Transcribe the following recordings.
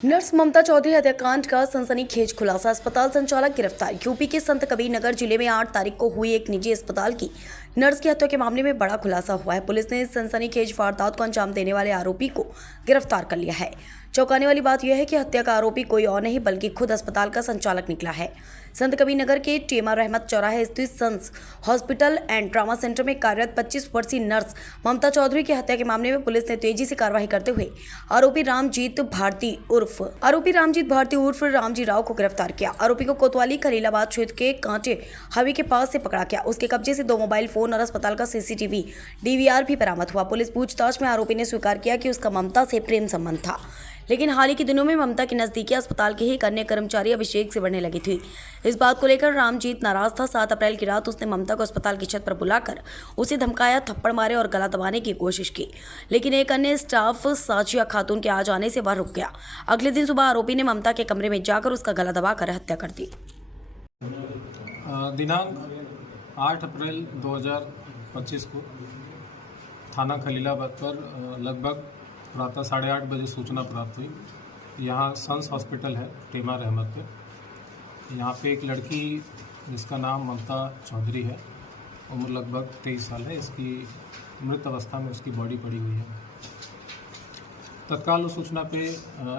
Nurse ममता चौधरी हत्याकांड का सनसनीखेज खुलासा। अस्पताल संचालक गिरफ्तार। यूपी के संत कबीर नगर जिले में 8 तारीख को हुई एक निजी अस्पताल की नर्स की हत्या के मामले में बड़ा खुलासा हुआ है। पुलिस ने इस सनसनीखेज वारदात को अंजाम देने वाले आरोपी को गिरफ्तार कर लिया है। चौंकाने वाली बात यह है कि हत्या का आरोपी कोई और नहीं बल्कि खुद अस्पताल का संचालक निकला है। संत कबीर नगर के टेमा रहमत चौराहे स्थित sons hospital and trauma centre में कार्यरत 25 वर्षीय नर्स ममता चौधरी की हत्या के मामले में पुलिस ने तेजी से कार्रवाई करते हुए आरोपी रामजीत भारती उर्फ रामजी राव को गिरफ्तार किया। आरोपी को कोतवाली खलीलाबाद क्षेत्र के कांटे हावी के पास से पकड़ा गया। उसके कब्जे से 2 मोबाइल फोन और अस्पताल का सीसीटीवी डीवीआर भी बरामद हुआ। पुलिस पूछताछ में आरोपी ने स्वीकार किया कि उसका ममता से प्रेम संबंध था, लेकिन हाल ही के दिनों में ममता की नजदीकी अस्पताल के ही एक अन्य कर्मचारी अभिषेक से बढ़ने लगी थी। इस बात को लेकर रामजीत नाराज था। 7 अप्रैल की रात उसने ममता को अस्पताल की छत पर बुलाकर उसे धमकाया, थप्पड़ मारे और गला दबाने की कोशिश की, लेकिन एक अन्य स्टाफ साजिया खातून के आ जाने से वह रुक गया। अगले दिन सुबह आरोपी ने ममता के कमरे में जाकर उसका गला दबाकर हत्या कर दी। दिनांक 8 अप्रैल 2025 को थाना खलीलाबाद पर लगभग प्रातः 8:30 बजे सूचना प्राप्त हुई। यहाँ सन्स हॉस्पिटल है टेमा रहमत पे। यहाँ पे एक लड़की जिसका नाम ममता चौधरी है, उम्र लगभग 23 साल है। इसकी मृत अवस्था में उसकी बॉडी पड़ी हुई है। तत्काल उस सूचना पे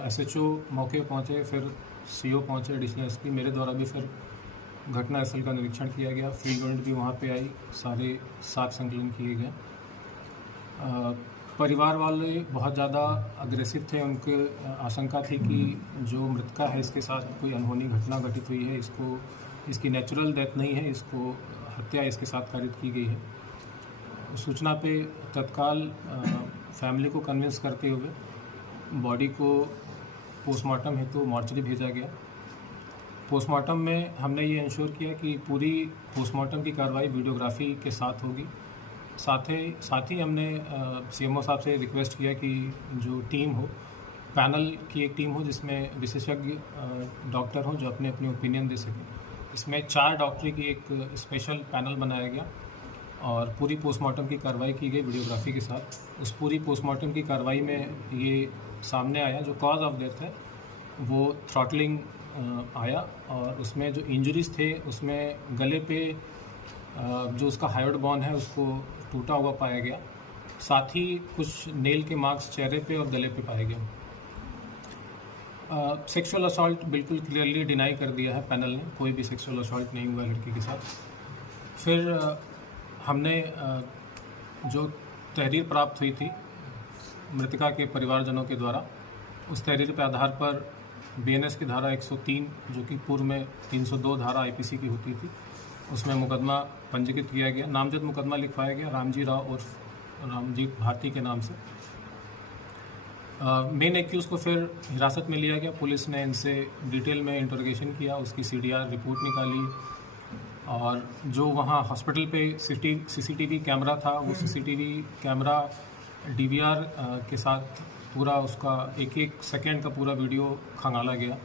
एसएचओ मौके पहुँचे, फिर सीओ पहुँचे, एडिशनल एसपी, मेरे द्वारा भी फिर घटना स्थल का निरीक्षण किया गया। फील्ड यूनिट भी वहाँ पे आई, सारे साथ संकलन किए गए। परिवार वाले बहुत ज़्यादा अग्रेसिव थे। उनके आशंका थी कि जो मृतका है इसके साथ कोई अनहोनी घटना घटित हुई है, इसकी नेचुरल डेथ नहीं है, इसको हत्या इसके साथ कारित की गई है। सूचना पे तत्काल फैमिली को कन्विंस करते हुए बॉडी को पोस्टमार्टम हेतु मॉर्चरी भेजा गया। पोस्टमार्टम में हमने ये इंश्योर किया कि पूरी पोस्टमार्टम की कार्रवाई वीडियोग्राफी के साथ होगी। साथ ही हमने सीएमओ साहब से रिक्वेस्ट किया कि जो टीम हो, पैनल की एक टीम हो जिसमें विशेषज्ञ डॉक्टर हो जो अपने अपनी ओपिनियन दे सकें। इसमें 4 डॉक्टरी की एक स्पेशल पैनल बनाया गया और पूरी पोस्टमार्टम की कार्रवाई की गई वीडियोग्राफी के साथ। उस पूरी पोस्टमार्टम की कार्रवाई में ये सामने आया, जो कॉज ऑफ डेथ है वो थ्रॉटलिंग आया, और उसमें जो इंजरीज थे उसमें गले पे जो उसका हाइड बोन है उसको टूटा हुआ पाया गया। साथ ही कुछ नेल के मार्क्स चेहरे पे और गले पे पाए गए। सेक्सुअल असॉल्ट बिल्कुल क्लियरली डिनाई कर दिया है पैनल ने, कोई भी सेक्सुअल असॉल्ट नहीं हुआ लड़की के साथ। फिर हमने जो तहरीर प्राप्त हुई थी मृतका के परिवारजनों के द्वारा, उस तहरीर के आधार पर बीएनएस की धारा 103, जो कि पूर्व में 302 धारा आईपीसी की होती थी, उसमें मुकदमा पंजीकृत किया गया। नामजद मुकदमा लिखवाया गया रामजी राव उर्फ रामजीत भारती के नाम से। मेन एक्यूज को फिर हिरासत में लिया गया। पुलिस ने इनसे डिटेल में इंटरोगेशन किया, उसकी सीडीआर रिपोर्ट निकाली, और जो वहाँ हॉस्पिटल पे सीसीटीवी कैमरा था वो सीसीटीवी कैमरा डीवीआर के साथ पूरा उसका एक सेकेंड का पूरा वीडियो खंगाला गया।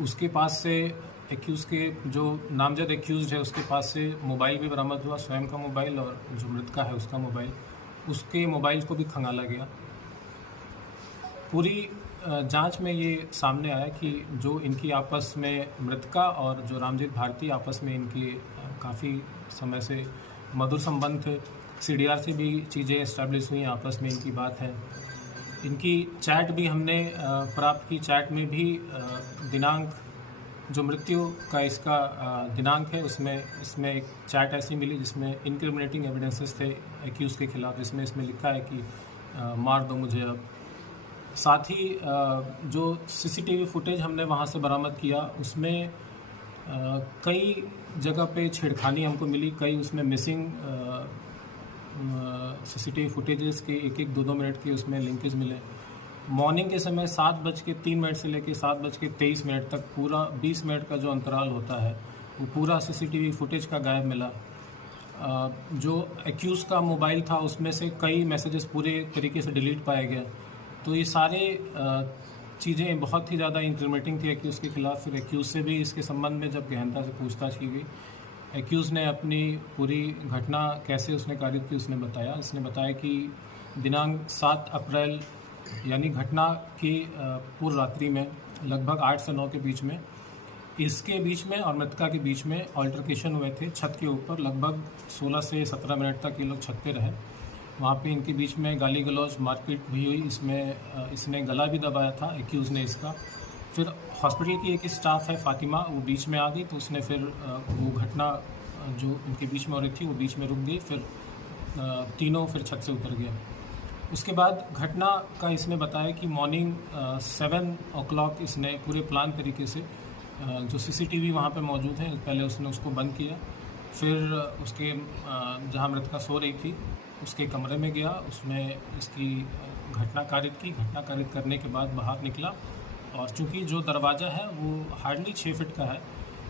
उसके पास से एक्यूज़ के जो नामजद एक्यूज़ है उसके पास से मोबाइल भी बरामद हुआ, स्वयं का मोबाइल और जो मृतका है उसका मोबाइल, उसके मोबाइल को भी खंगाला गया। पूरी जांच में ये सामने आया कि जो इनकी आपस में मृतका और जो रामजीत भारती आपस में इनके काफ़ी समय से मधुर संबंध थे। सीडीआर से भी चीज़ें इस्टेब्लिश हुई, आपस में इनकी बात है। इनकी चैट भी हमने प्राप्त की। चैट में भी दिनांक जो मृत्यु का इसका दिनांक है इसमें एक चैट ऐसी मिली जिसमें इनक्रिमिनेटिंग एविडेंसेस थे एक्यूज़ के खिलाफ, जिसमें इसमें लिखा है कि मार दो मुझे अब। साथ ही जो सीसीटीवी फुटेज हमने वहाँ से बरामद किया उसमें कई जगह पे छेड़खानी हमको मिली, कई उसमें मिसिंग सीसीटीवी फुटेजेस के 1-1, 2-2 मिनट के उसमें लिंकेज मिले। मॉर्निंग के समय 7:03 से लेकर 7:23 तक पूरा 20 मिनट का जो अंतराल होता है वो पूरा सीसीटीवी फुटेज का गायब मिला। जो एक्यूज़ का मोबाइल था उसमें से कई मैसेजेस पूरे तरीके से डिलीट पाए गए। तो ये सारे चीज़ें बहुत ही ज़्यादा इंक्रिमिनेटिंग थी एक्यूज़ के खिलाफ। फिर एक्यूज़ से भी इसके संबंध में जब गहनता से पूछताछ की गई, एक्यूज़ ने अपनी पूरी घटना कैसे उसने कारित की उसने बताया कि दिनांक 7 अप्रैल यानी घटना की पूर्व रात्रि में लगभग 8 से 9 के बीच में इसके बीच में और मृतका के बीच में ऑल्टरकेशन हुए थे छत के ऊपर। लगभग 16 से 17 मिनट तक ये लोग छत पे रहे। वहाँ पे इनके बीच में गाली गलौज मारपीट भी हुई। इसमें इसने गला भी दबाया था एक्यूज़ ने इसका। फिर हॉस्पिटल की एक स्टाफ है फ़ातिमा, वो बीच में आ गई, तो उसने फिर वो घटना जो उनके बीच में हो रही थी वो बीच में रुक गई। फिर तीनों फिर छत से उतर गए। उसके बाद घटना का इसने बताया कि मॉर्निंग 7 o'clock इसने पूरे प्लान तरीके से जो CCTV वहाँ पे मौजूद है पहले उसने उसको बंद किया। फिर उसके जहाँ मृतका सो रही थी उसके कमरे में गया, उसमें इसकी घटना कारित करने के बाद बाहर निकला और चूँकि जो दरवाज़ा है वो हार्डली 6 फीट का है,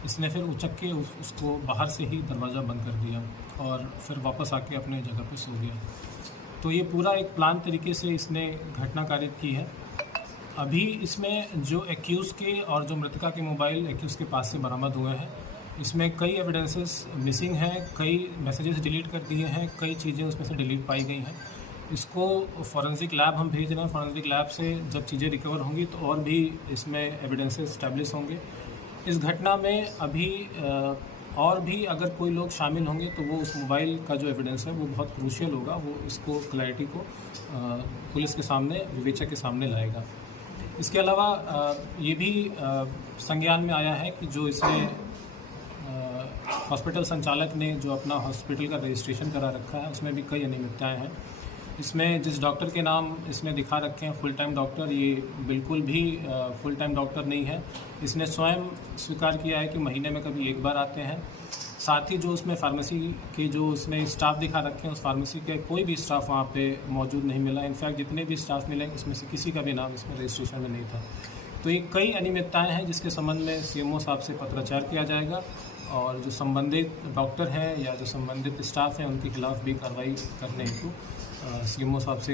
इसने फिर उचक के उसको बाहर से ही दरवाज़ा बंद कर दिया और फिर वापस आके अपने जगह पे सो गया। तो ये पूरा एक प्लान तरीके से इसने घटना कारित की है। अभी इसमें जो एक्यूज़ के और जो मृतका के मोबाइल एक्यूज़ के पास से बरामद हुए हैं, इसमें कई एविडेंसेस मिसिंग हैं, कई मैसेजेस डिलीट कर दिए हैं, कई चीज़ें उसमें से डिलीट पाई गई हैं। इसको फॉरेंसिक लैब हम भेज रहे हैं। फॉरेंसिक लैब से जब चीज़ें रिकवर होंगी तो और भी इसमें एविडेंसेस इस्टेब्लिश होंगे। इस घटना में अभी और भी अगर कोई लोग शामिल होंगे तो वो उस मोबाइल का जो एविडेंस है वो बहुत क्रूशियल होगा। वो इसको क्लैरिटी को पुलिस के सामने, विवेचक के सामने लाएगा। इसके अलावा ये भी संज्ञान में आया है कि जो इसने हॉस्पिटल संचालक ने जो अपना हॉस्पिटल का रजिस्ट्रेशन करा रखा है उसमें भी कई अनियमितताएँ हैं। इसमें जिस डॉक्टर के नाम इसने दिखा रखे हैं फुल टाइम डॉक्टर, ये बिल्कुल भी फुल टाइम डॉक्टर नहीं है। इसने स्वयं स्वीकार किया है कि महीने में कभी एक बार आते हैं। साथ ही जो उसमें फार्मेसी के जो उसने स्टाफ दिखा रखे हैं उस फार्मेसी के कोई भी स्टाफ वहाँ पे मौजूद नहीं मिला। इनफैक्ट जितने भी स्टाफ मिले उसमें से किसी का भी नाम इसमें रजिस्ट्रेशन में नहीं था। तो ये कई अनियमितताएँ हैं जिसके संबंध में CMO साहब से पत्राचार किया जाएगा और जो संबंधित डॉक्टर हैं या जो संबंधित स्टाफ हैं उनके खिलाफ भी कार्रवाई करने हेतु CMO साहब से